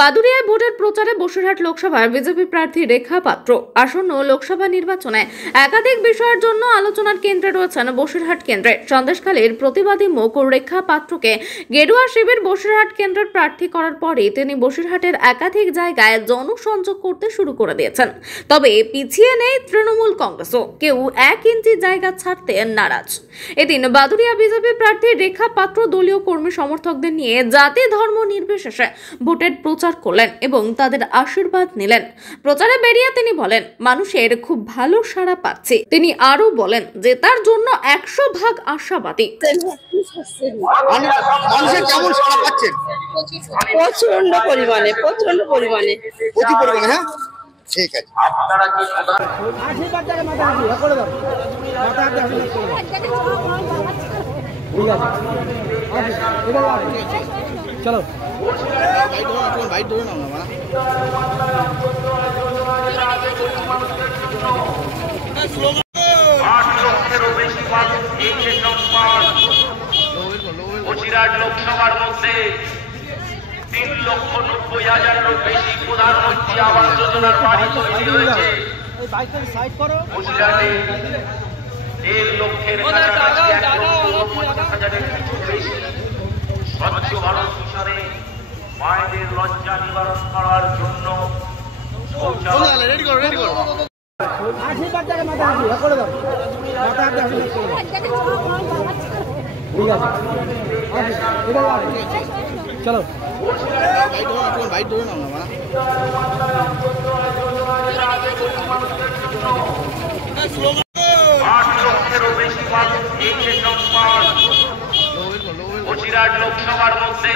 বাদুড়িয়ায় ভোটের প্রচারে বসিরহাট লোকসভার বিজেপি প্রার্থী রেখা পাত্র। আসন্ন লোকসভা নির্বাচনে একাধিক বিষয়ের জন্য আলোচনার কেন্দ্রে রয়েছেন বসিরহাট কেন্দ্রের সন্দেশখালীর প্রতিবাদী মুখ রেখা পাত্রকে গেরুয়া শিবির বসিরহাট কেন্দ্রের প্রার্থী করার পরে তিনি বসিরহাটের একাধিক জায়গায় জনসংযোগ করতে শুরু করে দিয়েছেন। তবে পিছিয়ে নেই তৃণমূল কংগ্রেসও, কেউ 1 ইঞ্চি জায়গা ছাড়তে নারাজ। এদিন বাদুড়িয়া বিজেপি প্রার্থী রেখা পাত্র দলীয় কর্মী সমর্থকদের নিয়ে জাতি ধর্ম নির্বিশেষে ভোটের প্রচার করলেন এবং তাদের আশীর্বাদ নিলেন। প্রচারে বেরিয়ে তিনি বলেন, মানুষের খুব ভালো সাড়া পাচ্ছে। তিনি আরো বলেন যে তার জন্য 100% আশাবাদী। মানুষের কেমন সাড়া পাচ্ছেন? প্রচন্ড পরিমাণে হ্যাঁ, ঠিক আছে। চলো বাইট ধরে নাও না। বসিরহাট লোকসভার মধ্যে 3,90,000-এরও বেশি প্রধানমন্ত্রী আবাস যোজনার বাড়ি তৈরি হয়েছে। বসিরহাটে 1.5 লক্ষের কাছাকাছি 1,50,000-এর কিছু বেশি স্বচ্ছ ভারত মিশনে মায়েদের লজ্জা নিবারণ করার জন্য চলো বাইট ধরে নাও না। 8 লক্ষেরও বেশি মানুষ এই রেশন পান। বসিরহাট লোকসভার মধ্যে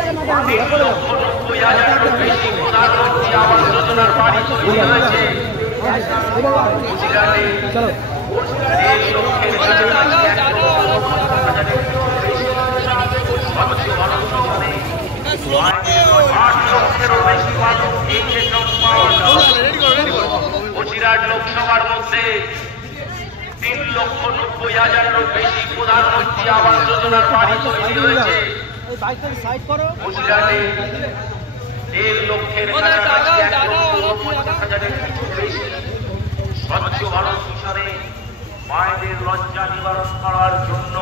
3,90,000-এরও বেশি প্রধানমন্ত্রী আবাস যোজনার বাড়ি তৈরি হয়েছে। বসিরহাটে 1.5 লক্ষের কাছাকাছি 1,50,000-এর কিছু বেশি স্বচ্ছ ভারত মিশনে 8 লক্ষেরও বেশি মানুষ এই রেশন পান। বসিরহাট লোকসভার মধ্যে 3,90,000-এরও বেশি প্রধানমন্ত্রী আবাস যোজনার বাড়ি তৈরি হয়েছে। বসিরহাটে 1.5 লক্ষের কাছাকাছি 1,50,000-এর কিছু বেশি স্বচ্ছ ভারত মিশনে মায়েদের লজ্জা নিবারণ করার জন্য